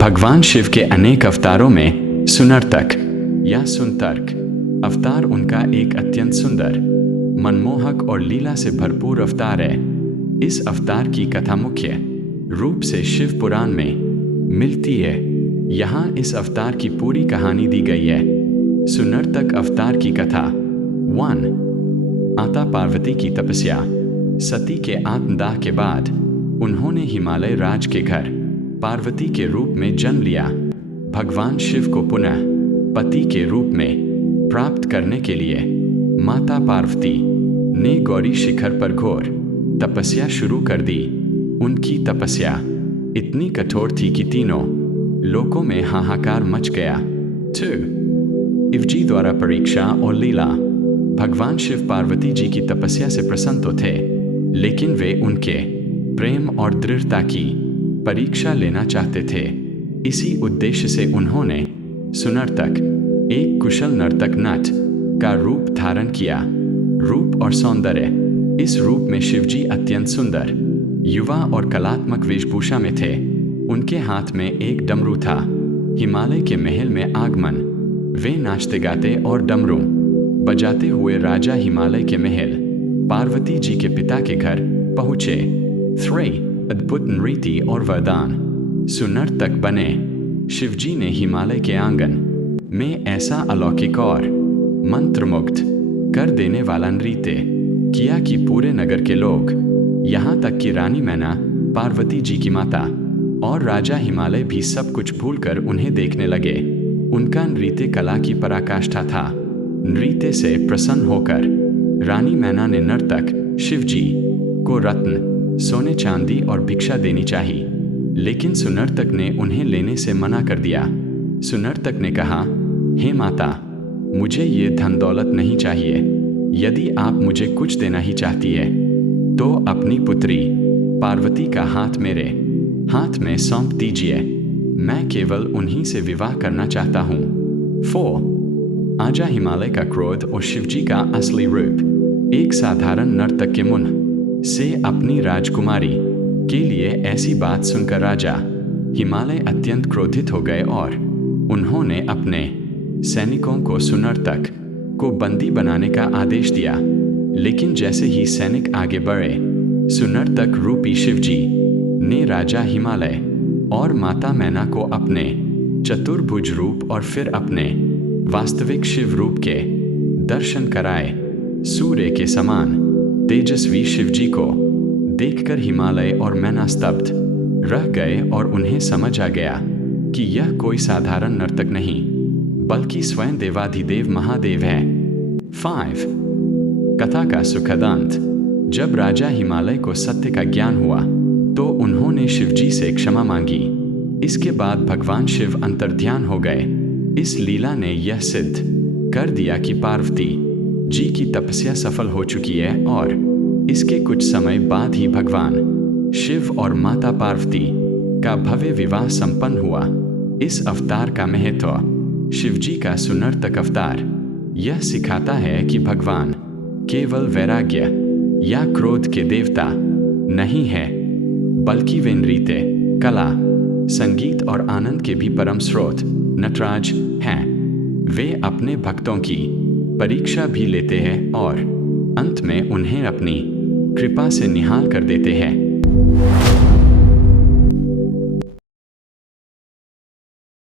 भगवान शिव के अनेक अवतारों में सुनर्तक या सुनतर्क अवतार उनका एक अत्यंत सुंदर, मनमोहक और लीला से भरपूर अवतार है। इस अवतार की कथा मुख्य रूप से शिव पुराण में मिलती है। यहाँ इस अवतार की पूरी कहानी दी गई है। सुनर्तक अवतार की कथा 1। माता पार्वती की तपस्या। सती के आत्मदाह के बाद उन्होंने हिमालय राज के घर पार्वती के रूप में जन्म लिया। भगवान शिव को पुनः पति के रूप में प्राप्त करने के लिए माता पार्वती ने गौरी शिखर पर घोर तपस्या शुरू कर दी। उनकी तपस्या इतनी कठोर थी कि तीनों लोकों में हाहाकार मच गया। 2। शिव जी द्वारा परीक्षा और लीला। भगवान शिव पार्वती जी की तपस्या से प्रसन्न तो थे, लेकिन वे उनके प्रेम और दृढ़ता की परीक्षा लेना चाहते थे। इसी उद्देश्य से उन्होंने सुनर्तक, एक कुशल नर्तक नट का रूप धारण किया। रूप और सौंदर्य। इस रूप में शिवजी अत्यंत सुंदर, युवा और कलात्मक वेशभूषा में थे। उनके हाथ में एक डमरू था। हिमालय के महल में आगमन। वे नाचते गाते और डमरू बजाते हुए राजा हिमालय के महल पार्वती जी के पिता के घर पहुँचे। 3। अद्भुत नृत्य और वरदान। सुनर्तक बने शिवजी ने हिमालय के आंगन में ऐसा अलौकिक और मंत्रमुग्ध कर देने वाला नृत्य किया कि पूरे नगर के लोग, यहाँ तक कि रानी मैना, पार्वती जी की माता और राजा हिमालय भी सब कुछ भूलकर उन्हें देखने लगे। उनका नृत्य कला की पराकाष्ठा था। नृत्य से प्रसन्न होकर रानी मैना ने नर्तक शिवजी को रत्न, सोने चांदी और भिक्षा देनी चाहिए, लेकिन सुनर्तक ने उन्हें लेने से मना कर दिया। सुनर्तक ने कहा, हे माता, मुझे ये धन दौलत नहीं चाहिए। यदि आप मुझे कुछ देना ही चाहती है तो अपनी पुत्री पार्वती का हाथ मेरे हाथ में सौंप दीजिए। मैं केवल उन्हीं से विवाह करना चाहता हूँ। 4। आजा हिमालय का क्रोध और शिवजी का असली रूप। एक साधारण नर्तक के मुंह से अपनी राजकुमारी के लिए ऐसी बात सुनकर राजा हिमालय अत्यंत क्रोधित हो गए और उन्होंने अपने सैनिकों को सुनर्तक को बंदी बनाने का आदेश दिया। लेकिन जैसे ही सैनिक आगे बढ़े, सुनर्तक रूपी शिवजी ने राजा हिमालय और माता मैना को अपने चतुर्भुज रूप और फिर अपने वास्तविक शिव रूप के दर्शन कराए। सूर्य के समान तेजस्वी शिवजी को देखकर हिमालय और मैना स्तब्ध रह गए और उन्हें समझ आ गया कि यह कोई साधारण नर्तक नहीं, बल्कि स्वयं देवाधिदेव महादेव है। 5। कथा का सुखद अंत। जब राजा हिमालय को सत्य का ज्ञान हुआ तो उन्होंने शिवजी से क्षमा मांगी। इसके बाद भगवान शिव अंतर्ध्यान हो गए। इस लीला ने यह सिद्ध कर दिया कि पार्वती जी की तपस्या सफल हो चुकी है और इसके कुछ समय बाद ही भगवान शिव और माता पार्वती का भव्य विवाह संपन्न हुआ। इस अवतार का महत्व। शिवजी का सुनर्तक अवतार यह सिखाता है कि भगवान केवल वैराग्य या क्रोध के देवता नहीं है, बल्कि वे नृत्य, कला, संगीत और आनंद के भी परम स्रोत नटराज हैं। वे अपने भक्तों की परीक्षा भी लेते हैं और अंत में उन्हें अपनी कृपा से निहाल कर देते हैं।